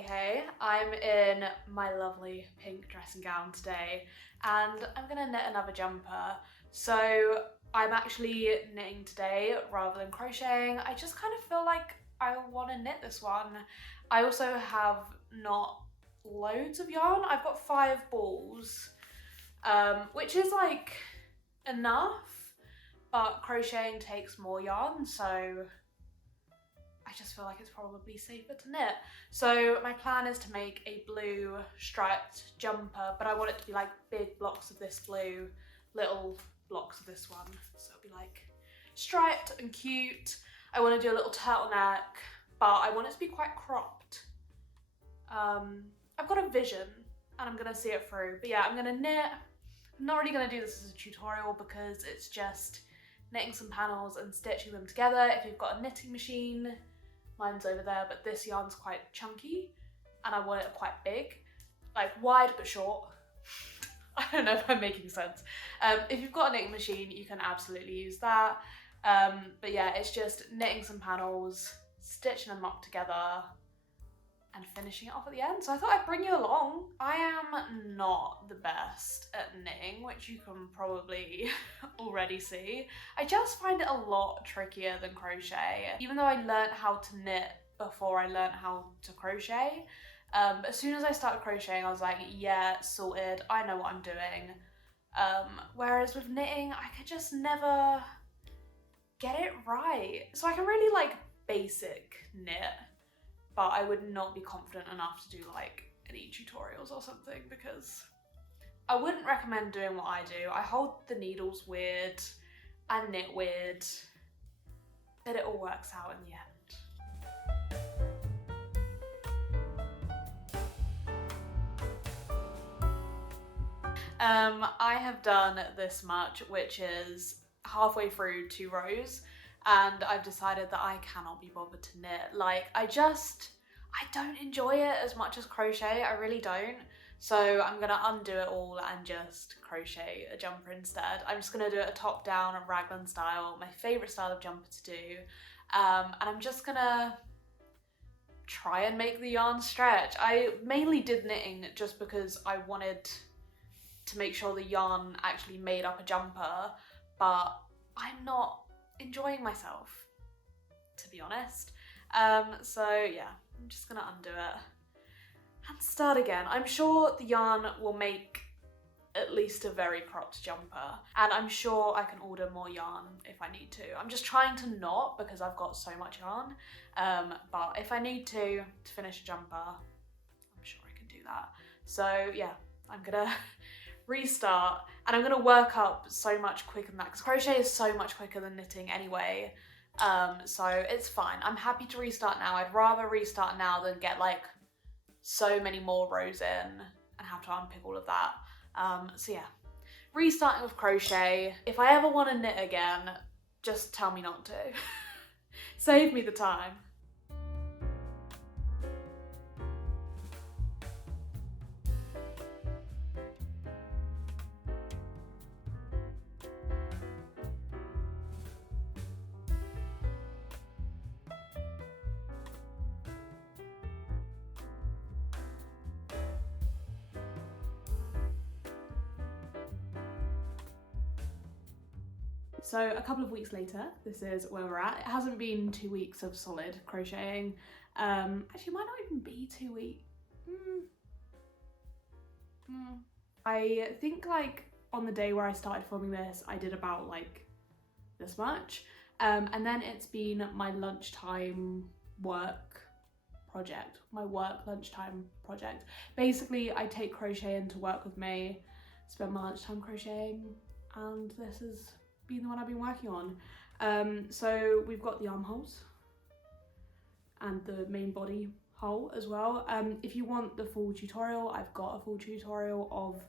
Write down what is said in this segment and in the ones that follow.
Hey, I'm in my lovely pink dressing gown today and I'm gonna knit another jumper. So I'm actually knitting today rather than crocheting. I just kind of feel like I want to knit this one. I also have not loads of yarn. I've got 5 balls, which is like enough, but crocheting takes more yarn, so I just feel like it's probably safer to knit. So my plan is to make a blue striped jumper, but I want it to be like big blocks of this blue, little blocks of this one. So it'll be like striped and cute. I want to do a little turtleneck, but I want it to be quite cropped. I've got a vision and I'm gonna see it through. But yeah, I'm gonna knit. I'm not really gonna do this as a tutorial because it's just knitting some panels and stitching them together. If you've got a knitting machine, mine's over there, but this yarn's quite chunky and I want it quite big, like wide but short. I don't know if I'm making sense. If you've got a knitting machine, you can absolutely use that. But yeah, it's just knitting some panels, stitching them up together and finishing it off at the end. So I thought I'd bring you along. I am not the best at knitting, which you can probably already see. I just find it a lot trickier than crochet. Even though I learned how to knit before I learned how to crochet, as soon as I started crocheting, I was like, yeah, sorted, I know what I'm doing. Whereas with knitting, I could just never get it right. So I can really like basic knit, but I would not be confident enough to do like any tutorials or something because I wouldn't recommend doing what I do. I hold the needles weird, I knit weird, but it all works out in the end. I have done this much, which is halfway through 2 rows. And I've decided that I cannot be bothered to knit. Like, I don't enjoy it as much as crochet, I really don't. So I'm gonna undo it all and just crochet a jumper instead. I'm just gonna do it a top down raglan style, my favourite style of jumper to do. And I'm just gonna try and make the yarn stretch. I mainly did knitting just because I wanted to make sure the yarn actually made up a jumper, but I'm not enjoying myself, to be honest. So yeah, I'm just gonna undo it and start again. I'm sure the yarn will make at least a very cropped jumper, and I'm sure I can order more yarn if I need to. I'm just trying to not because I've got so much yarn, but if I need to finish a jumper, I'm sure I can do that. So yeah, I'm gonna restart and I'm gonna work up so much quicker than that because crochet is so much quicker than knitting anyway. So it's fine. I'm happy to restart now. I'd rather restart now than get like so many more rows in and have to unpick all of that. So yeah, restarting with crochet. If I ever want to knit again, just tell me not to. Save me the time. So a couple of weeks later, this is where we're at. It hasn't been 2 weeks of solid crocheting. Actually, it might not even be 2 weeks. I think like on the day where I started filming this, I did about like this much. And then it's been my lunchtime work project, my work lunchtime project. Basically, I take crochet into work with me, spend my lunchtime crocheting, and this has been the one I've been working on. So we've got the armholes and the main body hole as well. If you want the full tutorial, I've got a full tutorial of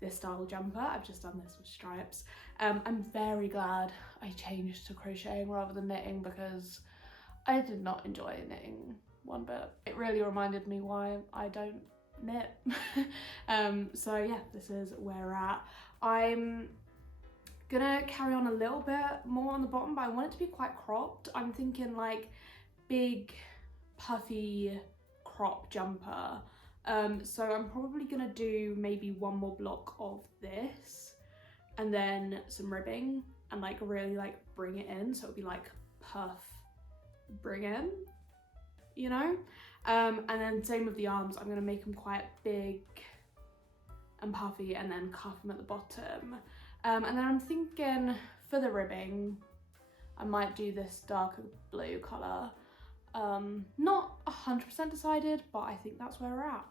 this style jumper. I've just done this with stripes. I'm very glad I changed to crocheting rather than knitting because I did not enjoy knitting one bit. It really reminded me why I don't knit. So yeah, this is where we're at. I'm gonna carry on a little bit more on the bottom, but I want it to be quite cropped. I'm thinking like big puffy crop jumper. So I'm probably gonna do maybe one more block of this and then some ribbing and like really like bring it in, so it'll be like puff bring in, you know. And then same with the arms, I'm gonna make them quite big and puffy and then cuff them at the bottom. And then I'm thinking for the ribbing I might do this darker blue colour. Not 100% decided, but I think that's where we're at.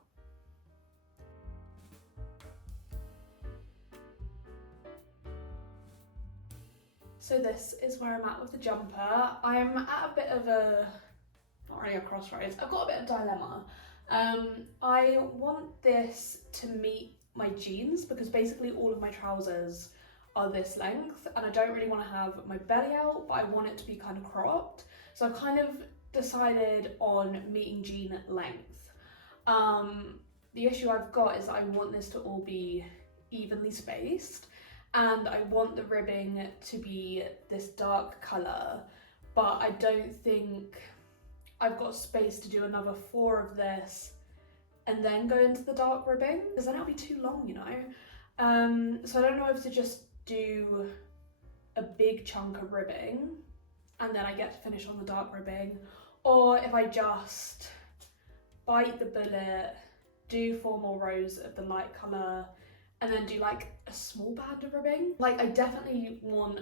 So this is where I'm at with the jumper. I'm at a bit of a, not really a crossroads, I've got a bit of dilemma. I want this to meet my jeans because basically all of my trousers are this length and I don't really want to have my belly out, but I want it to be kind of cropped. So I've kind of decided on meeting jean length. The issue I've got is that I want this to all be evenly spaced and I want the ribbing to be this dark colour, but I don't think I've got space to do another 4 of this and then go into the dark ribbing, because then it'll be too long, you know. So I don't know if to just do a big chunk of ribbing and then I get to finish on the dark ribbing, or if I just bite the bullet, do 4 more rows of the light colour and then do like a small band of ribbing. Like I definitely want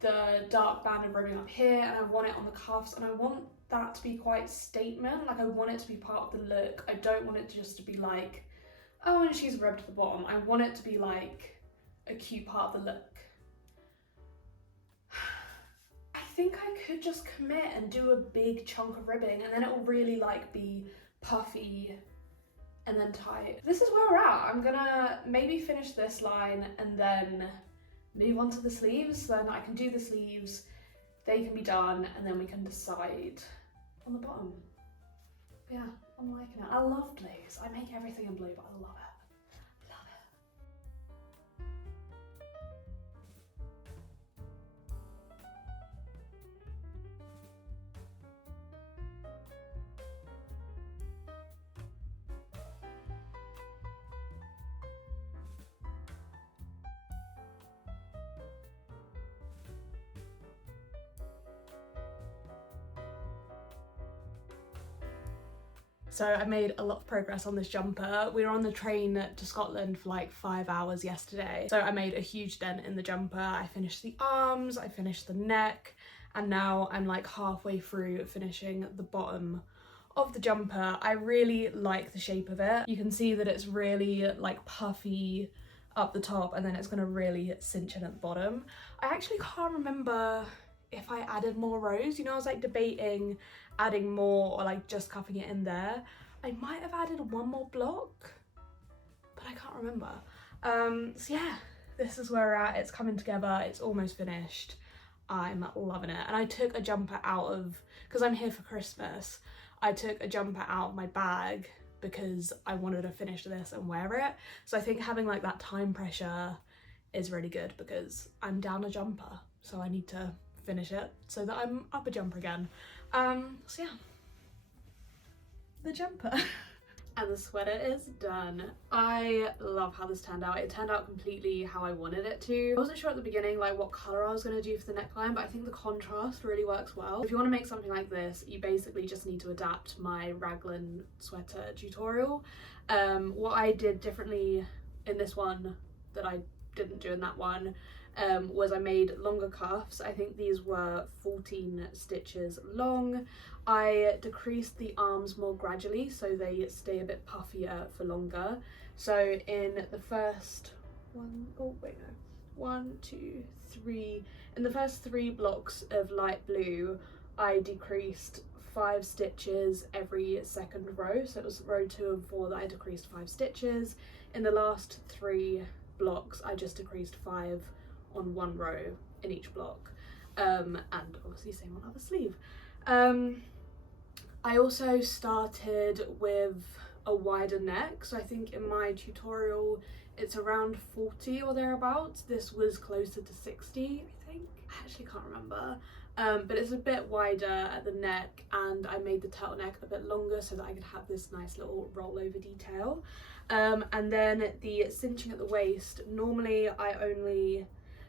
the dark band of ribbing up here and I want it on the cuffs and I want that to be quite statement. Like I want it to be part of the look. I don't want it just to be like, oh, and she's ribbed at the bottom. I want it to be like a cute part of the look. I think I could just commit and do a big chunk of ribbing and then it will really like be puffy and then tight. This is where we're at. I'm gonna maybe finish this line and then move on to the sleeves. Then I can do the sleeves, they can be done, and then we can decide on the bottom. Yeah, I'm liking it. I love blues. I make everything in blue, but I love it. So I made a lot of progress on this jumper. We were on the train to Scotland for like 5 hours yesterday. So I made a huge dent in the jumper. I finished the arms, I finished the neck, and now I'm like halfway through finishing the bottom of the jumper. I really like the shape of it. You can see that it's really like puffy up the top and then it's gonna really cinch in at the bottom. I actually can't remember if I added more rows. You know, I was like debating adding more or like just cuffing it in there. I might have added 1 more block, but I can't remember. So yeah, this is where we're at. It's coming together, it's almost finished. I'm loving it. And I took a jumper out of, because I'm here for Christmas, I took a jumper out of my bag because I wanted to finish this and wear it. So I think having like that time pressure is really good because I'm down a jumper, so I need to finish it so that I'm up a jumper again. So yeah, the jumper. And the sweater is done. I love how this turned out. It turned out completely how I wanted it to. I wasn't sure at the beginning like what colour I was going to do for the neckline, but I think the contrast really works well. If you want to make something like this, you basically just need to adapt my Raglan sweater tutorial. What I did differently in this one that I didn't do in that one was I made longer cuffs. I think these were 14 stitches long. I decreased the arms more gradually so they stay a bit puffier for longer. So in the first in the first 3 blocks of light blue, I decreased 5 stitches every second row. So it was row 2 and 4 that I decreased 5 stitches. In the last 3 blocks, I just decreased 5 on 1 row in each block, and obviously same on other sleeve. I also started with a wider neck, so I think in my tutorial it's around 40 or thereabouts. This was closer to 60, I think. I actually can't remember. but it's a bit wider at the neck, and I made the turtleneck a bit longer so that I could have this nice little rollover detail. And then the cinching at the waist, normally I only,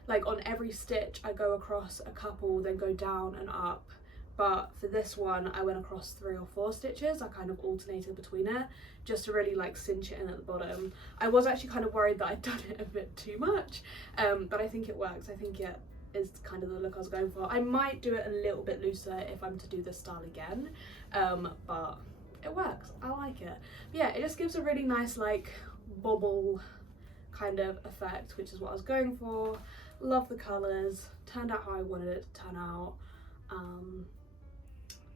like on every stitch I go across a couple, then go down and up, but for this one I went across 3 or 4 stitches. I kind of alternated between it just to really like cinch it in at the bottom. I was actually kind of worried that I'd done it a bit too much, but I think it works. I think it is kind of the look I was going for. I might do it a little bit looser if I'm to do this style again, but it works. I like it. But yeah, it just gives a really nice like bobble kind of effect, which is what I was going for. Love the colours, turned out how I wanted it to turn out.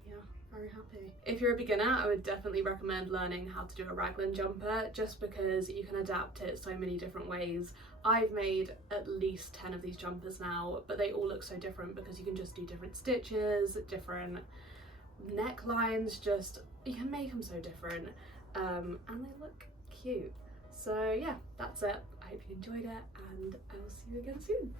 Yeah, very happy. If you're a beginner, I would definitely recommend learning how to do a raglan jumper, just because you can adapt it so many different ways. I've made at least 10 of these jumpers now, but they all look so different because you can just do different stitches, different necklines, just you can make them so different, and they look cute. So yeah, that's it. I hope you enjoyed it, and I will see you again soon.